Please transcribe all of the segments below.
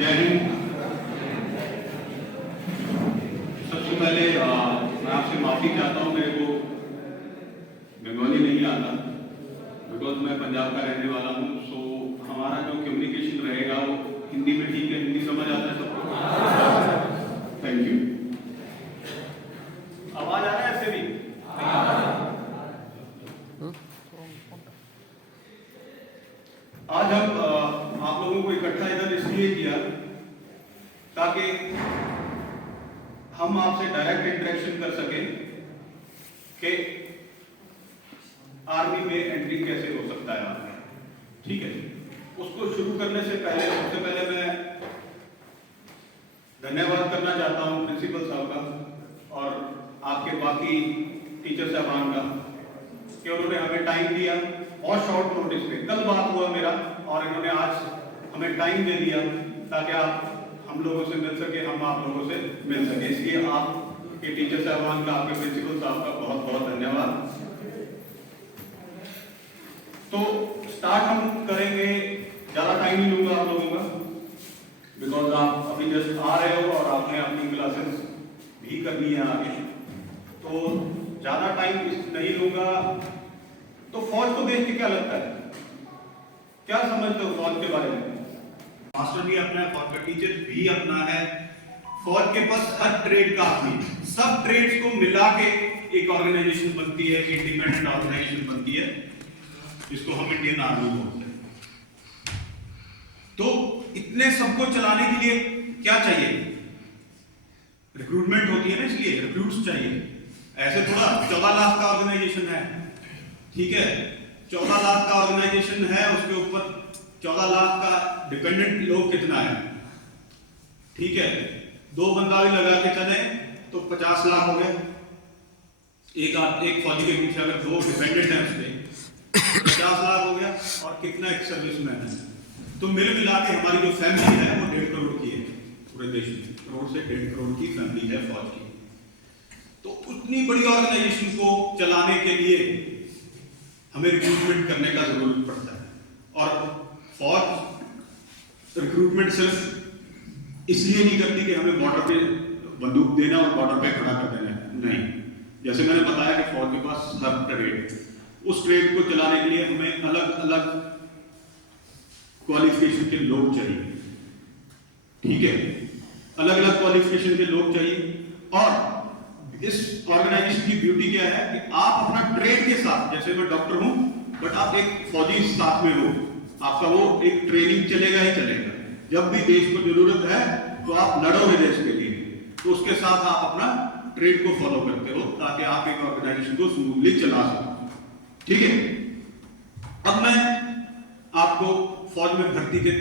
जय हिंद। सबसे पहले मैं आपसे माफ़ी चाहता हूँ, मेरे को बंगाली नहीं आता बिकॉज मैं पंजाब का रहने वाला हूँ। सो हमारा जो कम्युनिकेशन रहेगा वो हिंदी में ठीक है। हिंदी समझ आता है सबको? Thank you. आवाज आ रहा है ऐसे भी? आज हम आप लोगों को इकट्ठा इधर इसलिए किया ताकि हम आपसे डायरेक्ट इंटरेक्शन कर सकें कि आर्मी में एंट्री कैसे हो सकता है आपका। ठीक है, उसको शुरू करने से पहले सबसे पहले मैं धन्यवाद करना चाहता हूं प्रिंसिपल साहब का और आपके बाकी टीचर साहबान का कि उन्होंने हमें टाइम दिया और शॉर्ट नोटिस पे। कल बात हुआ मेरा और इन्होंने आज हमें टाइम दे दिया ताकि आप हम लोगों से मिल सके, हम आप लोगों से मिल सके। इसलिए आपके टीचर साहबान का, आपके प्रिंसिपल साहब का बहुत बहुत धन्यवाद। तो स्टार्ट हम करेंगे, ज्यादा टाइम नहीं लूंगा आप लोगों का बिकॉज आप अभी जस्ट आ रहे हो और आपने अपनी क्लासेस भी करनी है आगे, तो ज्यादा टाइम नहीं लूंगा। तो फौज को देख के क्या लगता है, क्या समझते हो फौज के बारे में? मास्टर भी अपना है, फौज का टीचर भी अपना है। फौज के पास हर ट्रेड का आदमी, सब ट्रेड्स को मिला के एक ऑर्गेनाइजेशन बनती है, एक इंडिपेंडेंट ऑर्गेनाइजेशन बनती है जिसको हम इंडियन आर्मी बोलते हैं। तो इतने सबको चलाने के लिए क्या चाहिए? रिक्रूटमेंट होती है ना, इसलिए रिक्रूट्स चाहिए। ऐसे थोड़ा 14 लाख का ऑर्गेनाइजेशन है, ठीक है, 14 लाख का ऑर्गेनाइजेशन है, उसके ऊपर 14 लाख का डिपेंडेंट लोग कितना है, ठीक है, 2 बंदा भी लगा के चले तो 50 लाख हो गए। एक फौजी के पीछे अगर 2 डिपेंडेंट हैं उसके 50 लाख हो गया। और कितना एक सर्विसमैन है, तो मिल मिला के हमारी जो फैमिली है वो 1.5 करोड़ की है। पूरे देश में करोड़ से 1.5 करोड़ की फैमिली है फौज की। तो उतनी बड़ी ऑर्गेनाइजेशन को चलाने के लिए हमें रिक्रूटमेंट करने का जरूरत पड़ता है। और फौज रिक्रूटमेंट सिर्फ इसलिए नहीं करती कि हमें बॉर्डर पे बंदूक देना और बॉर्डर पे खड़ा कर देना, नहीं। जैसे मैंने बताया कि फौज के पास हर ट्रेड, उस ट्रेड को चलाने के लिए हमें अलग अलग क्वालिफिकेशन के लोग चाहिए, ठीक है, अलग अलग क्वालिफिकेशन के लोग चाहिए। और इस ऑर्गेनाइजेशन की ब्यूटी क्या है कि आप अपना ट्रेड के साथ, जैसे मैं डॉक्टर हूं बट आप एक फौजी साथ में हो, आपका वो एक ट्रेनिंग चलेगा ही चलेगा। जब भी देश को जरूरत है तो आप लड़ोगे देश के लिए, तो उसके साथ आप अपना ट्रेड को फॉलो करते हो ताकि आप एक ऑर्गेनाइजेशन को स्मूथली चला सको, ठीक है। अब मैं आपको फौज में भर्ती के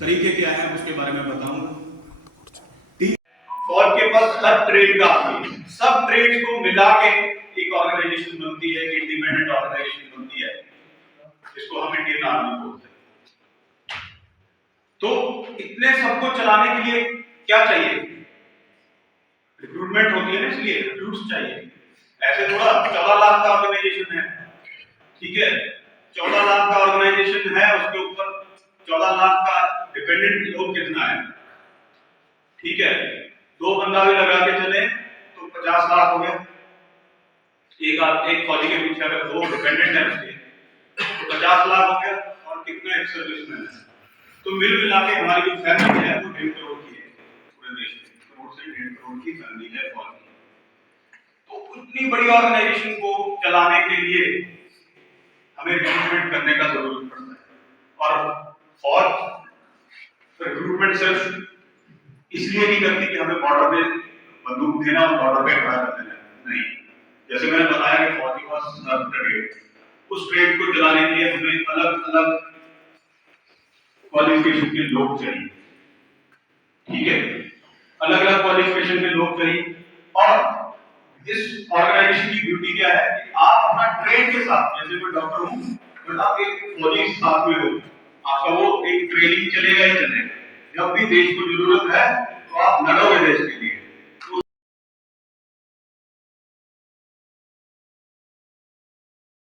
तरीके क्या है उसके बारे में बताऊंगा। फौज के पास हर ट्रेड का आदमी, सब ट्रेड्स को मिला के एक ऑर्गेनाइजेशन बनती है, एक इंडिपेंडेंट ऑर्गेनाइजेशन बनती है जिसको हम इंडियन आर्मी बोलते हैं। तो इतने सबको चलाने के लिए क्या चाहिए? रिक्रूटमेंट होती है ना, इसलिए रिक्रूट्स चाहिए। ऐसे थोड़ा 14 लाख का ऑर्गेनाइजेशन है, ठीक है, 14 लाख का ऑर्गेनाइजेशन है, उसके ऊपर 14 लाख का डिपेंडेंट लोग कितना है, ठीक है, 2 बंदा भी लगा के चले तो 50 लाख हो गया। एक फौजी के पीछे अगर 2 डिपेंडेंट है उसके तो 50 लाख हो गया। और कितना एक सर्विसमैन है, तो मिल मिला के हमारी जो फैमिली है वो 1.5 करोड़ की है। पूरे देश में करोड़ से 1.5 करोड़ की फैमिली है फौज की। तो उतनी बड़ी ऑर्गेनाइजेशन को चलाने के लिए हमें रिक्रूटमेंट करने का जरूरत पड़ता है। और फौज रिक्रूटमेंट सिर्फ इसलिए नहीं करती कि हमें बॉर्डर पे बंदूक देना और बॉर्डर पे खड़ा कर देना, नहीं। जैसे मैंने बताया कि फौज के पास ट्रेड, उस ट्रेड को चलाने के लिए हमें अलग अलग क्वालिफिकेशन के लोग चाहिए, ठीक है, अलग अलग क्वालिफिकेशन के लोग चाहिए। और इस ऑर्गेनाइजेशन की ब्यूटी क्या है कि आप अपना ट्रेड के साथ, जैसे मैं डॉक्टर हूं बट आप एक फौजी साथ में हो, आपका वो एक ट्रेनिंग चलेगा ही चलेगा। जब भी देश को जरूरत है तो आप लड़ोगे देश के लिए,